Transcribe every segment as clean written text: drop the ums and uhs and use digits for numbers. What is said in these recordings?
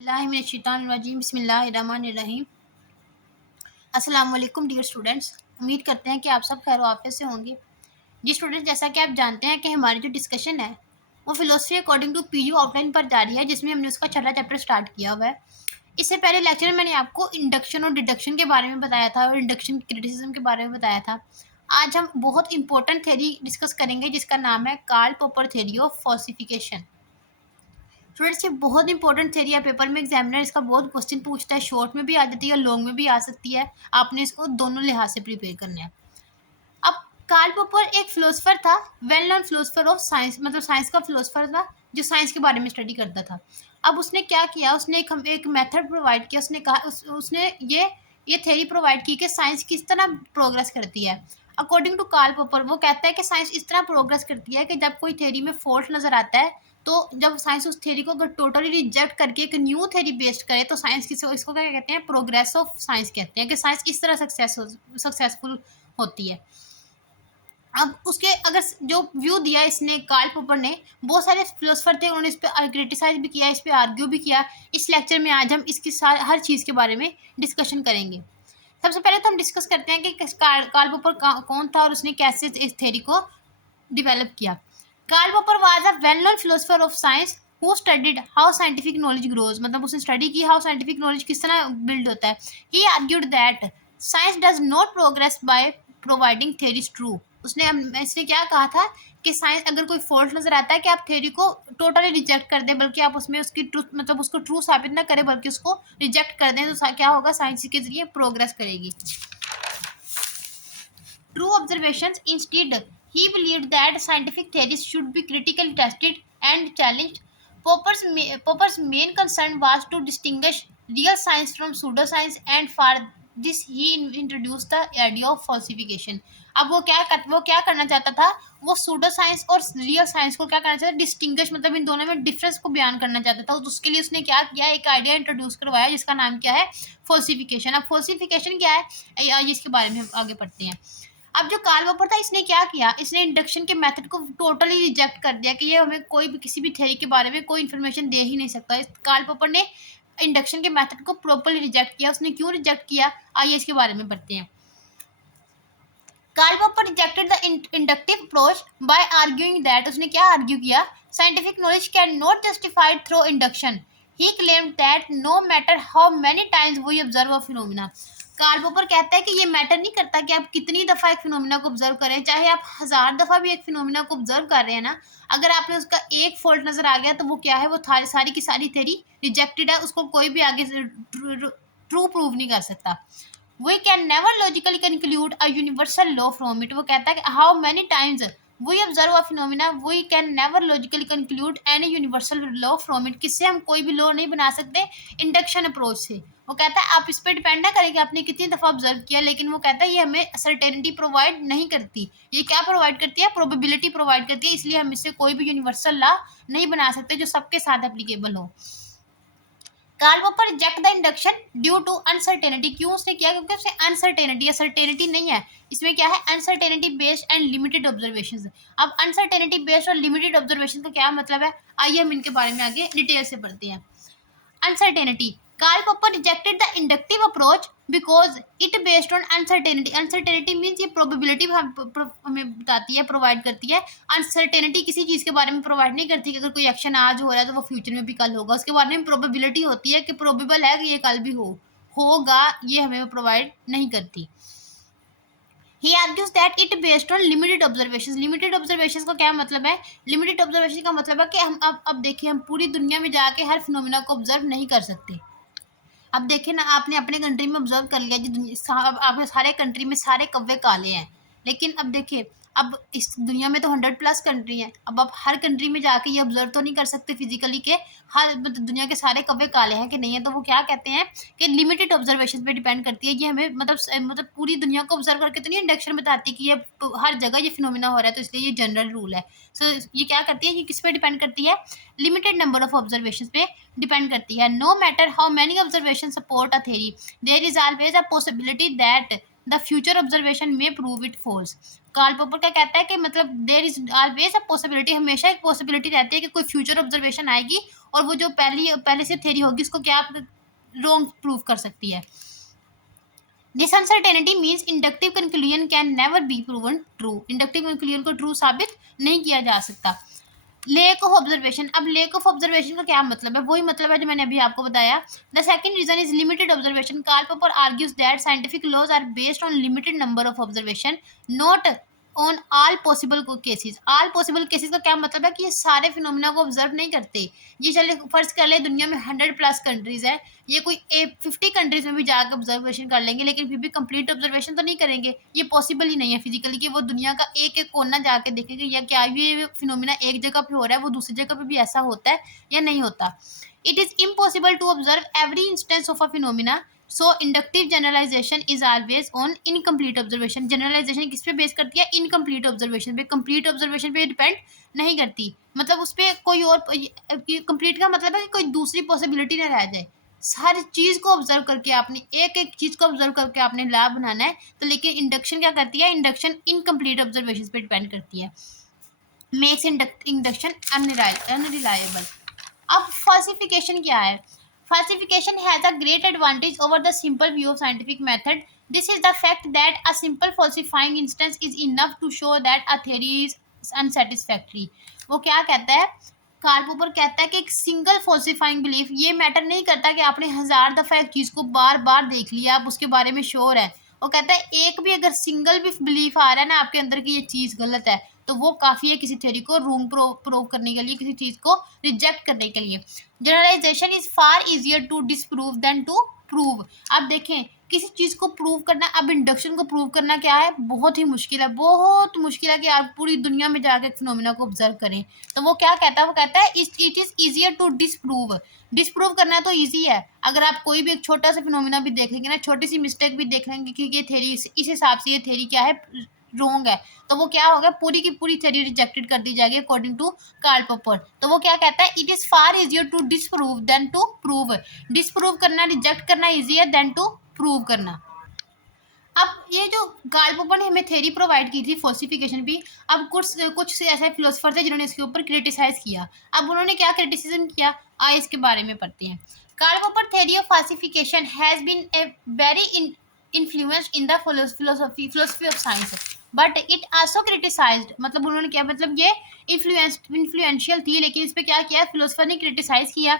बिस्मिल्लाहिर्रहमानिर्रहीम बिस्मिल्लाहिर्रहमानिर्रहीम। अस्सलाम वालेकुम डियर स्टूडेंट्स, उम्मीद करते हैं कि आप सब खैर आफियत से होंगे। जी स्टूडेंट्स, जैसा कि आप जानते हैं कि हमारी जो डिस्कशन है वो philosophy according to PU outline पर जारी है, जिसमें हमने उसका छठा चैप्टर स्टार्ट किया हुआ है। इससे पहले लेक्चर में मैंने आपको इंडक्शन और डिडक्शन के बारे में बताया था और इंडक्शन क्रिटिसिज्म के बारे में बताया था। आज हम बहुत इंपॉर्टेंट थ्योरी डिस्कस करेंगे जिसका नाम है Karl Popper theory of falsification. Students, ये बहुत इंपॉर्टेंट थ्योरी है, पेपर में एग्जामिनर इसका बहुत क्वेश्चन पूछता है, शॉर्ट में भी आ जाती है, लॉन्ग में भी आ सकती है। आपने इसको दोनों लिहाज से प्रिपेयर करना है। अब कार्ल पॉपर एक फिलोसफर था, well known philosopher of science, मतलब साइंस का फिलोसफर था जो साइंस के बारे में स्टडी करता था। अब उसने क्या किया, उसने एक मेथड प्रोवाइड किया। उसने कहा उसने ये थ्योरी प्रोवाइड की कि साइंस किस तरह प्रोग्रेस करती है। अकॉर्डिंग टू कार्ल पॉपर वो कहता है कि साइंस इस तरह प्रोग्रेस करती है कि जब कोई थ्योरी में फॉल्ट नज़र आता है तो जब साइंस उस थ्योरी को अगर टोटली रिजेक्ट करके एक न्यू थ्योरी बेस्ड करे तो साइंस इसको क्या कहते हैं, प्रोग्रेस ऑफ साइंस कहते हैं, कि साइंस इस तरह सक्सेसफुल होती है। अब उसके अगर जो व्यू दिया इसने कार्ल पॉपर ने, बहुत सारे फिलोसफर थे, उन्होंने इस पर क्रिटिसाइज भी किया, इस पर आर्ग्यू भी किया। इस लेक्चर में आज हम इसकी हर चीज़ के बारे में डिस्कशन करेंगे। सबसे पहले तो हम डिस्कस करते हैं कि कार्ल पॉपर कौन था और उसने कैसे इस थ्योरी को डिवेलप किया। Karl Popper was a well known philosopher of science who studied how scientific knowledge grows, मतलब उसने स्टडी की हाउ साइंटिफिक नॉलेज किस तरह बिल्ड होता है। He argued that science does not progress by providing theories true. इसने क्या कहा था कि साइंस अगर कोई फॉल्ट नजर आता है कि आप थ्योरी को टोटली रिजेक्ट कर दें, बल्कि आप उसमें उसकी ट्रूथ मतलब उसको ट्रू साबित ना करें बल्कि उसको रिजेक्ट कर दें, तो क्या होगा, साइंस के जरिए प्रोग्रेस करेगी। True observations instead, he believed that scientific theories should be critically tested and challenged. Popper's main concern was to distinguish real science from pseudoscience, and for this he introduced the idea of falsification. अब वो क्या करना चाहता था, वो pseudo science और real science को क्या करना चाहता था, डिस्टिंग्विश, मतलब इन दोनों में डिफरेंस को बयान करना चाहता था। तो उसके लिए उसने क्या किया, एक आइडिया इंट्रोड्यूस करवाया जिसका नाम क्या है, फॉल्सिफिकेशन। अब फॉल्सिफिकेशन क्या है, इसके बारे में हम आगे पढ़ते हैं। अब जो कार्ल पॉपर था इसने क्या किया, इसने इंडक्शन के मेथड को टोटली रिजेक्ट कर दिया कि ये हमें कोई भी किसी भी थ्योरी के बारे में कोई इन्फॉर्मेशन दे ही नहीं सकता। कार्ल पॉपर ने इंडक्शन के मेथड को प्रॉपरली रिजेक्ट किया। उसने क्यों रिजेक्ट किया, आइए इसके बारे में पढ़ते हैं। Karl Popper rejected the inductive approach by arguing that, उसने क्या आर्ग्यू किया, scientific knowledge can not justified through induction. He claimed that no matter how many times we observe a phenomena. Karl Popper कहता है कि ये matter नहीं करता कि आप कितनी दफ़ा एक फिनोमिना को ऑब्जर्व करें, चाहे आप 1000 दफ़ा भी एक फिनोमिना को ऑब्जर्व कर रहे हैं ना, अगर आपने उसका एक फॉल्ट नज़र आ गया तो वो क्या है, वो सारी की सारी थ्योरी रिजेक्टेड है, उसको कोई भी आगे ट्रू प्रूव नहीं कर सकता। We can never logically conclude a universal law from it. वो कहता है कि how many times we observe a phenomena, we can never logically conclude any universal law from it. किससे हम कोई भी लॉ नहीं बना सकते, इंडक्शन अप्रोच से। वो कहता है आप इस पर डिपेंड ना करें कि आपने कितनी दफ़ा ऑब्जर्व किया, लेकिन वो कहता है ये हमें सर्टेनिटी प्रोवाइड नहीं करती। ये क्या प्रोवाइड करती है, प्रोबेबिलिटी प्रोवाइड करती है, इसलिए हम इससे कोई भी यूनिवर्सल लॉ नहीं बना सकते जो सबके साथ एप्लीकेबल हो। Karl Popper reject the induction due to uncertainty. क्यों उसने किया, क्योंकि उसमें अनसर्टेनिटी या सर्टेनिटी नहीं है, इसमें क्या है, uncertainty based and limited observation. अब अनसर्टेनिटी बेस्ड और लिमिटेड ऑब्जर्वेशन का क्या मतलब है, आइए हम इनके बारे में आगे डिटेल से पढ़ते हैं। Uncertainty. Karl Popper rejected the inductive approach because it based on uncertainty. Uncertainty means ये probability हमें बताती है, प्रोवाइड करती है। Uncertainty किसी चीज़ के बारे में प्रोवाइड नहीं करती कि अगर कोई एक्शन आज हो रहा है तो वो फ्यूचर में भी कल होगा। उसके बारे में प्रोबेबिलिटी होती है कि प्रोबेबल है कि ये कल भी होगा, ये हमें प्रोवाइड नहीं करती। He argues that it based on limited observations. Limited observations का क्या मतलब है, लिमिटेड ऑब्जर्वेशन का मतलब है कि हम अब देखिए, हम पूरी दुनिया में जाके हर फिनोमिना को ऑब्जर्व नहीं कर सकते। अब देखिए ना, आपने अपने कंट्री में ऑब्जर्व कर लिया जी, आपके सारे कंट्री में सारे कौवे काले हैं, लेकिन अब देखिए, अब इस दुनिया में तो 100+ कंट्री हैं। अब आप हर कंट्री में जाके ये ऑब्जर्व तो नहीं कर सकते फिजिकली के हर दुनिया के सारे कौवे काले हैं कि नहीं है। तो वो क्या कहते हैं कि लिमिटेड ऑब्जर्वेशन पे डिपेंड करती है। ये हमें मतलब पूरी दुनिया को ऑब्जर्व करके तो नहीं इंडक्शन बताती कि ये हर जगह ये फिनोमिना हो रहा है, तो इसलिए ये जनरल रूल है। सो ये क्या करती है, ये किस पे डिपेंड करती है, लिमिटेड नंबर ऑफ ऑब्जर्वेशन पे डिपेंड करती है। No matter how many observation support a theory, there is always a possibility that the future observation may prove it false. Karl Popper क्या कहता है कि मतलब there is always a possibility, हमेशा एक पॉसिबिलिटी रहती है कि कोई फ्यूचर ऑब्जर्वेशन आएगी और वो जो पहले से थ्योरी होगी उसको क्या रॉन्ग प्रूव कर सकती है। This uncertainty means inductive conclusion can never be proven true. Inductive conclusion को ट्रू साबित नहीं किया जा सकता। लेक ऑफ ऑब्जर्वेशन, अब लेक ऑफ ऑब्जर्वेशन का क्या मतलब है? वही मतलब है जो मैंने अभी आपको बताया। The second reason is limited observation. Karl Popper argues that scientific laws are based on limited number of observation, not on all possible cases. All possible cases का क्या मतलब है कि ये सारे फिनोमिना को ऑब्जर्व नहीं करते। ये चले फर्ज कर ले दुनिया में 100+ कंट्रीज है, ये कोई 50 कंट्रीज में भी जाकर ऑब्जर्वेशन कर लेंगे लेकिन फिर भी कंप्लीट ऑब्जर्वेशन तो नहीं करेंगे। ये पॉसिबल ही नहीं है फिजिकली कि वो दुनिया का एक एक कोना जाके देखेंगे या क्या ये फिनोमिना एक जगह पे हो रहा है वो दूसरी जगह पे भी ऐसा होता है या नहीं होता। It is impossible to observe every instance of a phenomena, so inductive generalization is always on incomplete observation. Generalization किस पे बेस करती है? इनकम्प्लीट ऑब्जर्वेशन पे। कंप्लीट ऑब्जर्वेशन पे डिपेंड नहीं करती, मतलब उस पर कोई और कंप्लीट का मतलब है कि कोई दूसरी पॉसिबिलिटी ना रह जाए। हर चीज़ को ऑब्जर्व करके आपने एक एक चीज़ को ऑब्जर्व करके आपने लैब बनाना है। तो लेकिन इंडक्शन क्या करती है? इंडक्शन इनकम्प्लीट ऑब्जर्वेशन पे डिपेंड करती है, मेक्स इंडक्शन अनरिलायबल। अब falsification क्या है? Falsification has a great advantage over the simple view of scientific method. This is the fact that a simple falsifying instance is enough to show that a theory is unsatisfactory. वो क्या कहता है? Karl Popper कहता है कि एक single falsifying belief ये matter नहीं करता कि आपने 1000 दफ़ा एक चीज़ को बार बार देख लिया, आप उसके बारे में श्योर है। वो कहता है एक भी अगर सिंगल भी बिलीफ आ रहा है ना आपके अंदर की ये चीज़ गलत है, तो वो काफ़ी है किसी थ्योरी को रूम प्रूव करने के लिए, किसी चीज़ को रिजेक्ट करने के लिए। Generalization is far easier to disprove than to prove. अब देखें किसी चीज़ को प्रूव करना, अब इंडक्शन को प्रूव करना क्या है? बहुत ही मुश्किल है, बहुत मुश्किल है कि आप पूरी दुनिया में जाकर फिनोमिना को ऑब्जर्व करें। तो वो क्या कहता है? वो कहता है it is easier to disprove. Disprove करना तो ईजी है, अगर आप कोई भी एक छोटा सा फिनोमिना भी देख लेंगे ना, छोटी सी मिस्टेक भी देख लेंगे कि ये थ्योरी इस हिसाब से ये थ्योरी क्या है रॉन्ग है, तो वो क्या होगा? पूरी की पूरी थ्योरी रिजेक्टेड कर दी जाएगी अकॉर्डिंग टू कार्ल पॉपर। तो वो क्या कहता है? It is far easier to disprove than to prove. Disprove करना, रिजेक्ट करना ईजी है देन टू प्रूव करना। अब ये जो कार्ल पॉपर ने हमें थ्योरी प्रोवाइड की थी फॉल्सिफिकेशन भी, अब कुछ ऐसे फिलोसफर थे जिन्होंने इसके ऊपर क्रिटिसाइज किया। अब उन्होंने क्या क्रिटिसिज्म किया, आइए इसके बारे में पढ़ते हैं। Karl Popper theory of falsification has been a very influenced in the philosophy of science, but it also criticized, मतलब उन्होंने क्या मतलब ये इन्फ्लुएंशियल थी लेकिन इस पे क्या किया? फिलोसफर ने क्रिटिसाइज किया।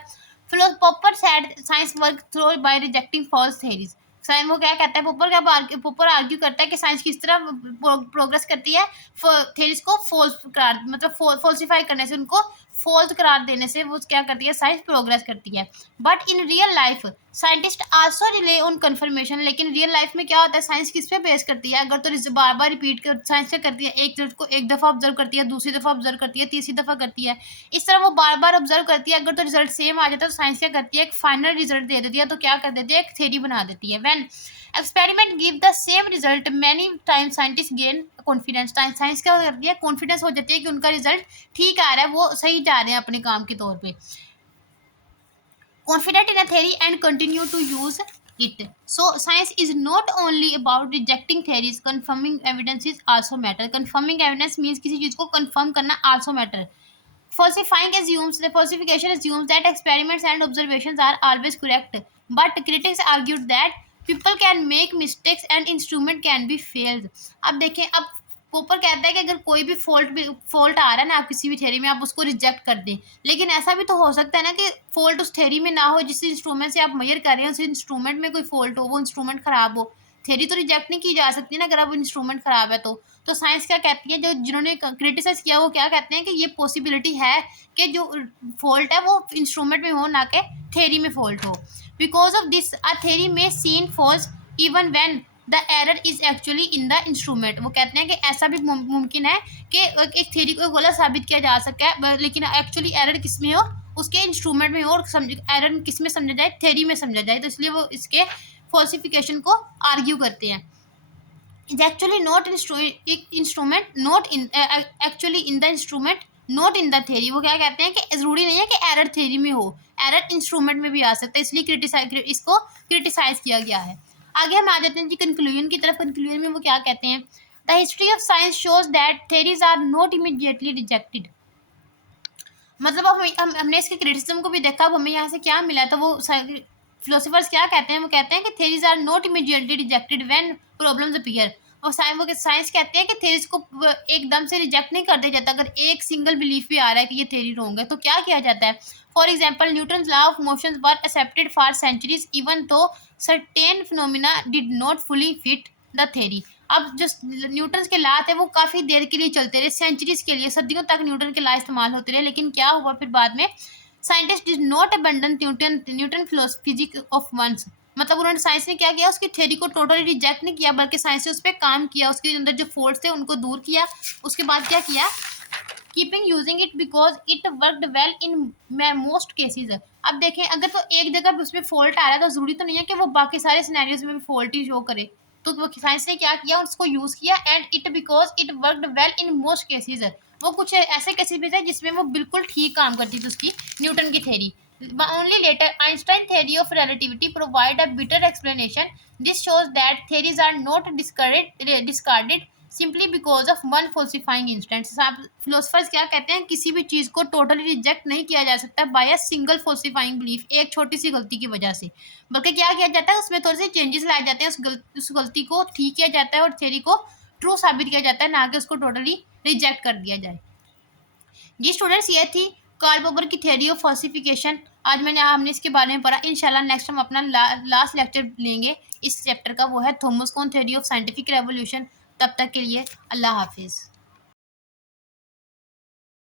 Popper said science work through by rejecting false theories. Science वो क्या कहता है? पॉपर आर्ग्यू करता है कि साइंस किस तरह प्रोग्रेस करती है थ्योरीज को फॉल्स करार, मतलब फॉल्सिफाई करने से, उनको फॉल्स करार देने से वो क्या करती है? साइंस प्रोग्रेस करती है। But in real life scientist also relay on confirmation. लेकिन रियल लाइफ में क्या होता है? साइंस किस पे बेस करती है? अगर तो बार बार रिपीट कर साइंस क्या करती है? एक चीज को एक दफ़ा ऑब्जर्व करती है, दूसरी दफ़ा ऑब्जर्व करती है, तीसरी दफ़ा करती है, इस तरह वो बार बार ऑब्जर्व करती है। अगर तो रिजल्ट सेम आ जाता है तो साइंस क्या करती है? एक फाइनल रिजल्ट दे देती है, तो क्या कर देती है? एक थ्योरी बना देती है। When experiment give the same result many time scientist gain confidence. Science क्या करती है? कॉन्फिडेंस हो जाती है कि उनका रिजल्ट ठीक आ रहा है, वो सही जा रहे हैं अपने काम के तौर पे। Confident in a theory and continue to use it. So science is not only about rejecting theories, confirming evidence is also matter. Confirming evidence means किसी चीज को confirm करना also matter. Falsification assumes that experiments and observations are always correct, but critics argued that people can make mistakes and instrument can be failed. अब देखें, अब पोपर कहता है कि अगर कोई भी फॉल्ट आ रहा है ना आप किसी भी थ्योरी में, आप उसको रिजेक्ट कर दें, लेकिन ऐसा भी तो हो सकता है ना कि फॉल्ट उस थ्योरी में ना हो, जिस इंस्ट्रूमेंट से आप मेजर कर रहे हैं उस इंस्ट्रूमेंट में कोई फॉल्ट हो, वो इंस्ट्रूमेंट खराब हो। थ्योरी तो रिजेक्ट नहीं की जा सकती ना अगर अब इंस्ट्रूमेंट खराब है तो साइंस क्या कहती है? जो जिन्होंने क्रिटिसाइज किया वो क्या कहते हैं कि ये पॉसिबिलिटी है कि जो फॉल्ट है वो इंस्ट्रूमेंट में हो, ना कि थ्योरी में फॉल्ट हो। Because of this a theory may seem false even when the error is actually in the instrument. वो कहते हैं कि ऐसा भी मुमकिन है कि एक थ्योरी को गलत साबित किया जा सकता है लेकिन एक्चुअली एरर किस में हो? उसके इंस्ट्रूमेंट में हो, और एरर किस में समझा जाए? थ्योरी में समझा जाए। तो इसलिए वो इसके फॉल्सिफिकेशन को आर्ग्यू करते हैं। Is actually not instrument not in actually in the instrument not in the theory. वो क्या कहते हैं कि जरूरी नहीं है कि एरर थ्योरी में हो, एरर इंस्ट्रूमेंट में भी आ सकता है, इसलिए इसको क्रिटिसाइज किया गया है। आगे हम आ जाते हैं जी कंक्लूजन की तरफ। कंक्लूजन में वो क्या कहते हैं, the history of science shows that theories are not immediately rejected. मतलब हमने इसके क्रिटिसिज्म को भी देखा। अब हमें यहाँ से क्या मिला, तो वो फिलोसफर्स क्या कहते हैं, वो कहते हैं कि theories are not immediately rejected when problems appear. और साइंस कहते हैं कि थेरीज को एकदम से रिजेक्ट नहीं कर दिया जाता। अगर एक सिंगल बिलीफ भी आ रहा है कि ये थेरी रॉन्ग है तो क्या किया जाता है। For example Newton law of motion were accepted for centuries even though certain phenomena did not fully fit the theory. अब जो न्यूटन के लॉ थे वो काफ़ी देर के लिए चलते रहे, सेंचुरीज के लिए, सदियों तक न्यूटन के लॉ इस्तेमाल होते रहे। लेकिन क्या हुआ फिर बाद में, scientist did not abandon Newton physics of once. मतलब उन्होंने, साइंस ने क्या किया, उसकी थ्योरी को टोटली रिजेक्ट नहीं किया, बल्कि साइंस ने उस पर काम किया, उसके अंदर जो फॉल्ट्स थे उनको दूर किया। उसके बाद क्या किया, keeping using it because it worked well in most cases. अब देखें, अगर तो एक जगह उसमें फॉल्ट आ रहा है तो जरूरी तो नहीं है कि वो बाकी सारे सिनेरियोज में भी फॉल्ट ही शो करे। तो वो साइंस ने क्या किया, उसको यूज किया, and it because it worked well in most cases. वो कुछ ऐसे केसेस भी थे जिसमें वो बिल्कुल ठीक काम करती थी उसकी न्यूटन की theory. Only later, Einstein theory of relativity provide a better explanation. This shows that theories are not discarded simply because of one falsifying instance. Philosophers क्या कहते हैं, किसी भी चीज़ को टोटली रिजेक्ट नहीं किया जा सकता by a single falsifying belief, एक छोटी सी गलती की वजह से। बल्कि क्या किया जाता है, उसमें थोड़े से चेंजेस लाए जाते हैं, उस गलती को ठीक किया जाता है और थ्योरी को ट्रू साबित किया जाता है, ना कि उसको टोटली रिजेक्ट कर दिया जाए। जी स्टूडेंट्स, ये थी कार्ल पॉपर की थ्योरी ऑफ फॉल्सिफिकेशन। आज हमने इसके बारे में पढ़ा। इंशाल्लाह नेक्स्ट हम अपना लास्ट लेक्चर लेंगे इस चैप्टर का, वो है Thomas कुहन theory of scientific revolution. तब तक के लिए अल्लाह हाफिज़।